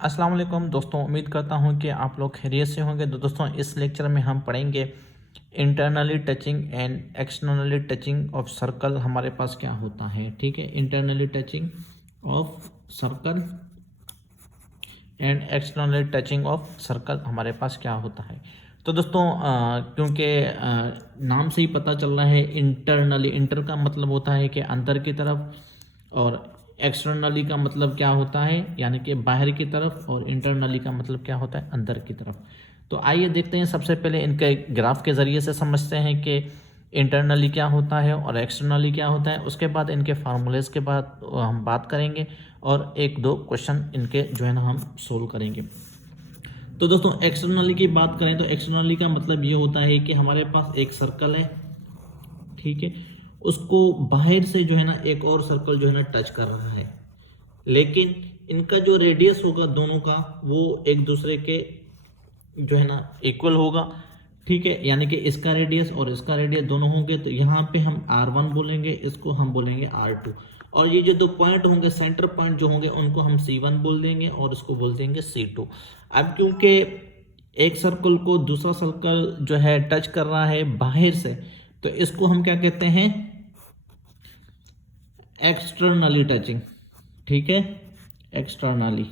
अस्सलाम वालेकुम दोस्तों, उम्मीद करता हूं कि आप लोग खैरियत से होंगे। तो दोस्तों, इस लेक्चर में हम पढ़ेंगे internally touching and externally touching of circle हमारे पास क्या होता है। ठीक है, internally touching of circle and externally touching of circle हमारे पास क्या होता है। तो दोस्तों, क्योंकि नाम से ही पता चल रहा है, इंटरनली, इंटर का मतलब होता है कि अंदर की तरफ, और एक्सटर्नली का मतलब क्या होता है यानी कि बाहर की तरफ, और इंटरनली का मतलब क्या होता है अंदर की तरफ। तो आइए देखते हैं, सबसे पहले इनके ग्राफ के ज़रिए से समझते हैं कि इंटरनली क्या होता है और एक्सटर्नली क्या होता है। उसके बाद इनके फार्मूलेज़ के बाद हम बात करेंगे और एक दो क्वेश्चन इनके जो है ना हम सोल्व करेंगे। तो दोस्तों, एक्सटर्नली की बात करें तो एक्सटर्नली का मतलब ये होता है कि हमारे पास एक सर्कल है, ठीक है, उसको बाहर से जो है ना एक और सर्कल जो है ना टच कर रहा है, लेकिन इनका जो रेडियस होगा दोनों का वो एक दूसरे के जो है ना इक्वल होगा। ठीक है, यानी कि इसका रेडियस और इसका रेडियस दोनों होंगे, तो यहाँ पे हम R1 बोलेंगे, इसको हम बोलेंगे R2, और ये जो दो पॉइंट होंगे, सेंटर पॉइंट जो होंगे, उनको हम C1 बोल देंगे और इसको बोल देंगे C2। अब क्योंकि एक सर्कल को दूसरा सर्कल जो है टच कर रहा है बाहर से, तो इसको हम क्या कहते हैं, एक्सटर्नली टचिंग। ठीक है, एक्सटर्नली।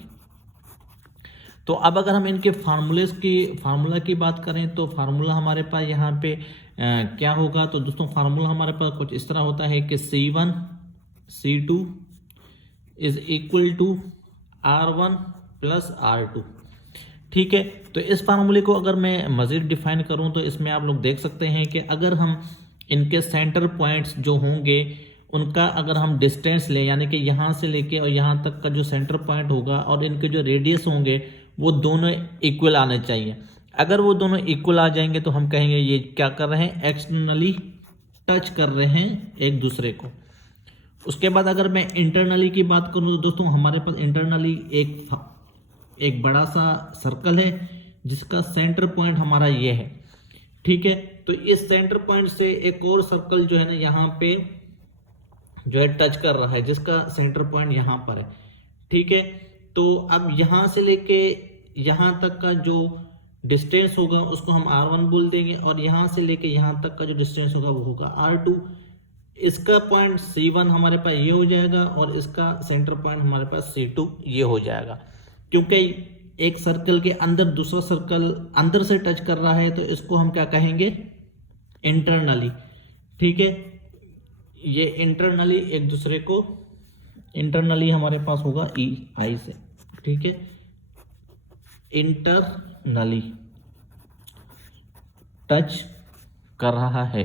तो अब अगर हम इनके फार्मूला की बात करें तो फार्मूला हमारे पास यहाँ पे क्या होगा। तो दोस्तों, फार्मूला हमारे पास कुछ इस तरह होता है कि C1 C2 is equal to R1 plus R2। ठीक है, तो इस फार्मूले को अगर मैं मज़ीद डिफाइन करूं तो इसमें आप लोग देख सकते हैं कि अगर हम इनके सेंटर पॉइंट्स जो होंगे उनका अगर हम डिस्टेंस लें, यानी कि यहाँ से लेके और यहाँ तक का जो सेंटर पॉइंट होगा और इनके जो रेडियस होंगे वो दोनों इक्वल आने चाहिए। अगर वो दोनों इक्वल आ जाएंगे तो हम कहेंगे ये क्या कर रहे हैं, एक्सटर्नली टच कर रहे हैं एक दूसरे को। उसके बाद अगर मैं इंटरनली की बात करूँ तो दोस्तों, हमारे पास इंटरनली एक बड़ा सा सर्कल है जिसका सेंटर पॉइंट हमारा ये है। ठीक है, तो इस सेंटर पॉइंट से एक और सर्कल जो है ना यहाँ पे जो है टच कर रहा है, जिसका सेंटर पॉइंट यहाँ पर है। ठीक है, तो अब यहाँ से लेके यहाँ तक का जो डिस्टेंस होगा उसको हम R1 बोल देंगे, और यहाँ से लेके यहाँ तक का जो डिस्टेंस होगा वो होगा R2। इसका पॉइंट C1 हमारे पास ये हो जाएगा और इसका सेंटर पॉइंट हमारे पास C2 ये हो जाएगा। क्योंकि एक सर्कल के अंदर दूसरा सर्कल अंदर से टच कर रहा है तो इसको हम क्या कहेंगे, इंटरनली। ठीक है, ये इंटरनली एक दूसरे को, इंटरनली हमारे पास होगा EI से। ठीक है, इंटरनली टच कर रहा है।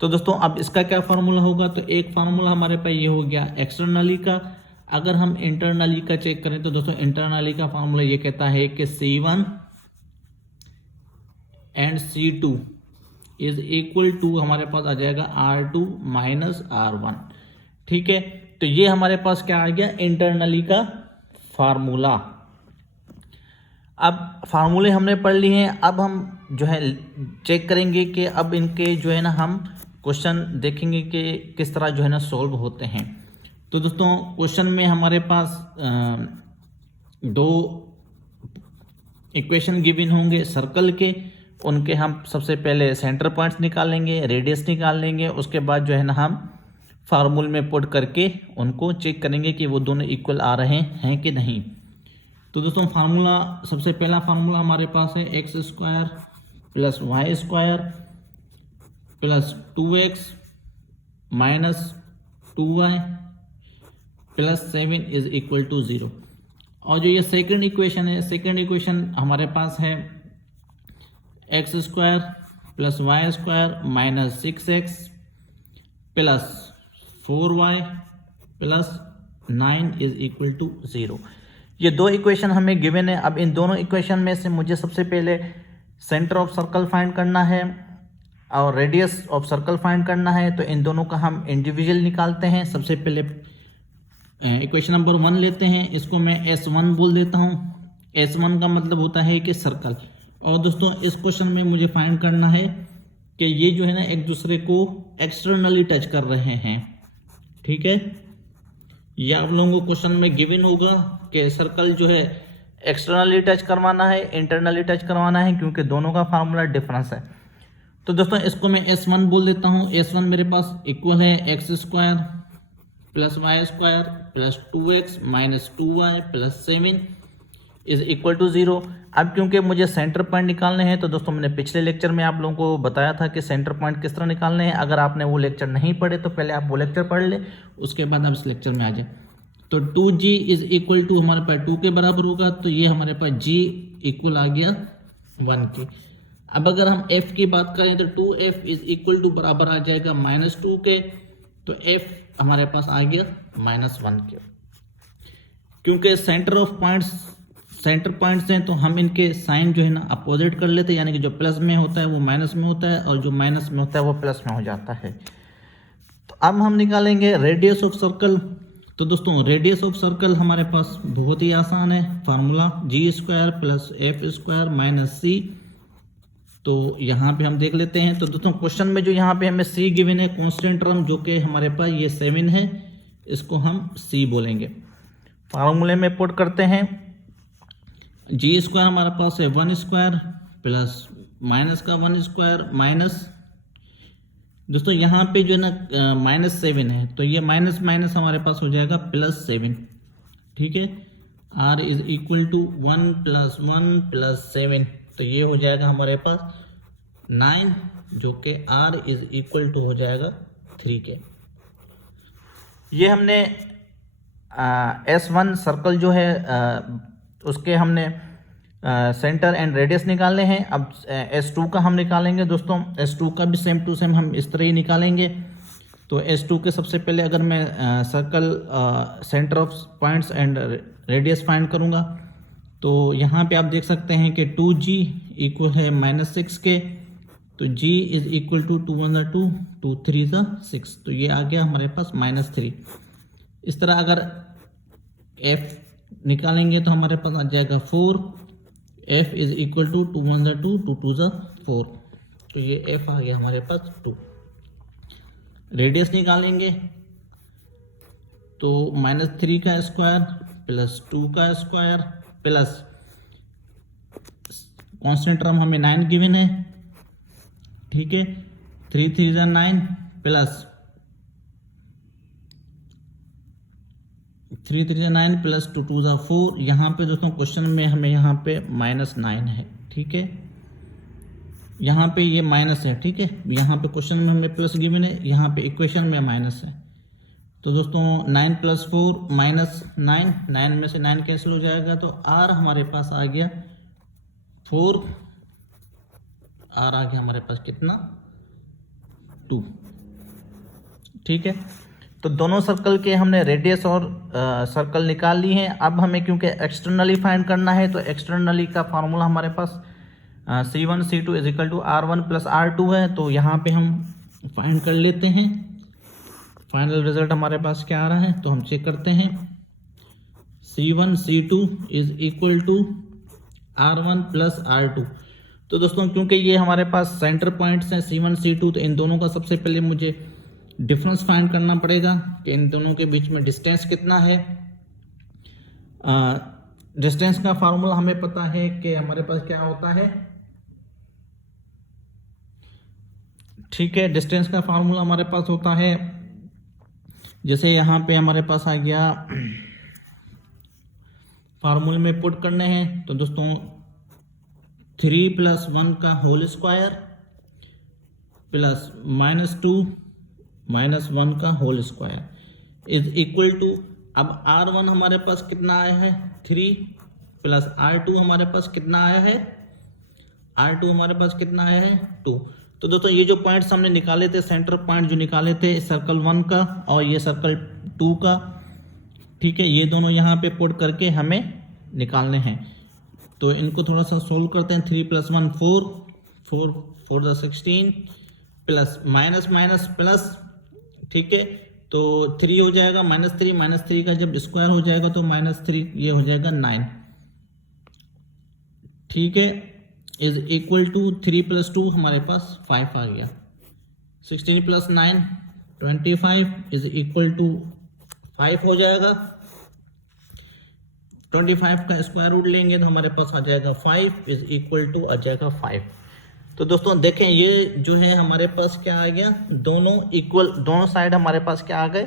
तो दोस्तों, अब इसका क्या फार्मूला होगा, तो एक फार्मूला हमारे पास ये हो गया एक्सटर्नली का। अगर हम इंटरनली का चेक करें तो दोस्तों, इंटरनली का फार्मूला ये कहता है कि C1 and C2 is equal to, हमारे पास आ जाएगा R2 माइनस R1। ठीक है, तो ये हमारे पास क्या आ गया, इंटरनली का फार्मूला। अब फार्मूले हमने पढ़ लिए हैं, अब हम जो है चेक करेंगे कि अब इनके जो है ना हम क्वेश्चन देखेंगे कि किस तरह जो है ना सॉल्व होते हैं। तो दोस्तों, क्वेश्चन में हमारे पास दो इक्वेशन गिवन होंगे सर्कल के, उनके हम सबसे पहले सेंटर पॉइंट्स निकालेंगे, रेडियस निकाल लेंगे, उसके बाद जो है ना हम फार्मूल में पुट करके उनको चेक करेंगे कि वो दोनों इक्वल आ रहे हैं कि नहीं। तो दोस्तों, फार्मूला, सबसे पहला फार्मूला हमारे पास है x square plus y square plus 2x minus 2y plus 7 is equal to 0। और जो ये सेकंड इक्वेशन है, सेकंड इक्वेशन हमारे पास है x square plus y square minus 6x plus 4y plus 9 is equal to 0। ये दो इक्वेशन हमें गिवन है। अब इन दोनों इक्वेशन में से मुझे सबसे पहले सेंटर ऑफ सर्कल फाइंड करना है और रेडियस ऑफ सर्कल फाइंड करना है। तो इन दोनों का हम इंडिविजुअल निकालते हैं। सबसे पहले इक्वेशन नंबर 1 लेते हैं, इसको मैं S1 बोल देता हूँ। S1 का मतलब होता है कि सर्कल। और दोस्तों, इस क्वेश्चन में मुझे फाइंड करना है कि ये जो है ना एक दूसरे को एक्सटर्नली टच कर रहे हैं। ठीक है, ये आप लोगों को क्वेश्चन में गिवन होगा कि सर्कल जो है एक्सटर्नली टच करवाना है, इंटरनली टच करवाना है, क्योंकि दोनों का फार्मूला डिफरेंस है। तो दोस्तों इसको मैं S1 बोल देता हूँ। S1 मेरे पास इक्वल है x square plus y square plus 2x minus 2y plus 7 is equal to 0। अब क्योंकि मुझे सेंटर पॉइंट निकालने हैं, तो दोस्तों मैंने पिछले लेक्चर में आप लोगों को बताया था कि सेंटर पॉइंट किस तरह निकालने हैं। अगर आपने वो लेक्चर नहीं पढ़े तो पहले आप वो लेक्चर पढ़ ले, उसके बाद आप इस लेक्चर में आ जाए। तो 2g इज इक्वल टू हमारे पास 2 के बराबर होगा, तो ये हमारे पास g इक्वल आ गया 1 के। अब अगर हम f की बात करें तो 2f इज इक्वल टू बराबर आ जाएगा -2 के, तो f हमारे पास आ गया -1 के। क्योंकि सेंटर पॉइंट्स हैं तो हम इनके साइन जो है ना अपोजिट कर लेते हैं, यानी कि जो प्लस में होता है वो माइनस में होता है और जो माइनस में होता है वो प्लस में हो जाता है। तो अब हम निकालेंगे रेडियस ऑफ सर्कल। तो दोस्तों रेडियस ऑफ सर्कल हमारे पास बहुत ही आसान है, formula g² plus f² minus c। तो यहाँ पे हम देख लेते हैं। तो दोस्तों क्वेश्चन में जो यहाँ पे हमें c गिवन है कांस्टेंट टर्म, जो कि हमारे पास ये 7 है, इसको हम c बोलेंगे। फार्मूले में पुट करते हैं, g² हमारे पास है 1² प्लस माइनस का 1² माइनस, दोस्तों यहाँ पे जो है ना -7 है, तो ये माइनस माइनस हमारे पास हो जाएगा +7। ठीक है, r इज इक्वल टू 1 + 1 + 7, तो ये हो जाएगा हमारे पास 9, जो कि r इज इक्वल टू हो जाएगा 3 के। ये हमने S1 सर्कल जो है उसके हमने सेंटर एंड रेडियस निकालने हैं। अब S2 का हम निकालेंगे। दोस्तों S2 का भी सेम टू सेम हम इस तरह ही निकालेंगे। तो S2 के सबसे पहले अगर मैं circle centre of points and radius find करूंगा, तो यहाँ पे आप देख सकते हैं कि 2g इक्वल है -6 के, तो g इज इक्वल टू 2 1 2 2 3 6, तो ये आ गया हमारे पास -3। इस तरह अगर f निकालेंगे तो हमारे पास आ जाएगा 4, f इज इक्वल टू 2 1 2 2 2 4, तो ये f आ गया हमारे पास 2। रेडियस निकालेंगे तो -3 का स्क्वायर प्लस 2 का स्क्वायर प्लस कांस्टेंट टर्म हमें 9 गिवन है। ठीक है, 3 3 9 प्लस 3 3 9 प्लस 2 2 4। यहाँ पे दोस्तों क्वेश्चन में हमें यहाँ पे -9 है। ठीक है, यहाँ पे ये माइनस है। ठीक है, यहाँ पे क्वेश्चन में हमें प्लस गिवन है, यहाँ पे इक्वेशन में माइनस है। तो दोस्तों 9 + 4 -9, 9 में से 9 कैंसिल हो जाएगा, तो r हमारे पास आ गया 4, r आ गया हमारे पास कितना 2। ठीक है, तो दोनों सर्कल के हमने रेडियस और सर्कल निकाल ली हैं। अब हमें क्योंकि एक्सटर्नली फाइंड करना है, तो एक्सटर्नली का फार्मूला हमारे पास C1 C2 is equal to R1 + R2 है। तो यहाँ पे हम फाइंड कर लेते हैं, फाइनल रिजल्ट हमारे पास क्या आ रहा है, तो हम चेक करते हैं। C1 C2 is equal to R1 + R2। तो दोस्तों क्योंकि ये हमारे पास सेंटर पॉइंट्स हैं C1 C2, तो इन दोनों का सबसे पहले मुझे डिफरेंस फाइंड करना पड़ेगा कि इन दोनों के बीच में डिस्टेंस कितना है। डिस्टेंस का फार्मूला हमें पता है कि हमारे पास क्या होता है। ठीक है, डिस्टेंस का फार्मूला हमारे पास होता है, जैसे यहाँ पे हमारे पास आ गया, फार्मूले में पुट करने हैं। तो दोस्तों 3 + 1 का होल स्क्वायर प्लस -2 - 1 का whole square is equal to, अब R1 हमारे पास कितना आया है 3, प्लस R2 हमारे पास कितना आया है, R2 हमारे पास कितना आया है 2। तो दोस्तों ये जो पॉइंट्स हमने निकाले थे, सेंटर पॉइंट जो निकाले थे सर्कल 1 का और ये सर्कल 2 का, ठीक है, ये दोनों यहाँ पे पुट करके हमें निकालने हैं। तो इनको थोड़ा सा सोल्व करते हैं। 3 + 1 4 4 4 16 प्लस माइनस माइनस प्लस, ठीक है, तो 3 हो जाएगा -3 का जब स्क्वायर हो जाएगा तो -3, ये हो जाएगा 9। ठीक है, इज इक्वल टू 3 + 2 हमारे पास 5 आ गया। 16 + 9 25 इज इक्वल टू 5 हो जाएगा। 25 का स्क्वायर रूट लेंगे तो हमारे पास आ जाएगा 5 इज इक्वल टू आ जाएगा 5। तो दोस्तों देखें ये जो है हमारे पास क्या आ गया, दोनों इक्वल, दोनों साइड हमारे पास क्या आ गए,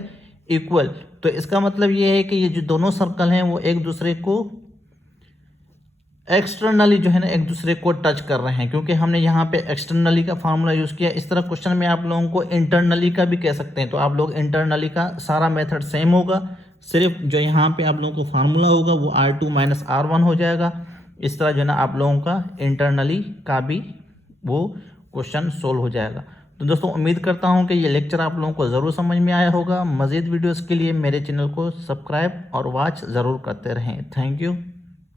इक्वल। तो इसका मतलब ये है कि ये जो दोनों सर्कल हैं वो एक दूसरे को एक्सटर्नली जो है ना एक दूसरे को टच कर रहे हैं, क्योंकि हमने यहाँ पे एक्सटर्नली का फार्मूला यूज़ किया। इस तरह क्वेश्चन में आप लोगों को इंटरनली का भी कह सकते हैं, तो आप लोग इंटरनली का सारा मेथड सेम होगा, सिर्फ जो यहाँ पे आप लोगों को फार्मूला होगा वो R2 माइनस R1 हो जाएगा। इस तरह जो है ना आप लोगों का इंटरनली का भी वो क्वेश्चन सोल्व हो जाएगा। तो दोस्तों उम्मीद करता हूँ कि ये लेक्चर आप लोगों को ज़रूर समझ में आया होगा। मज़ीद वीडियोज़ के लिए मेरे चैनल को सब्सक्राइब और वॉच ज़रूर करते रहें। Thank you.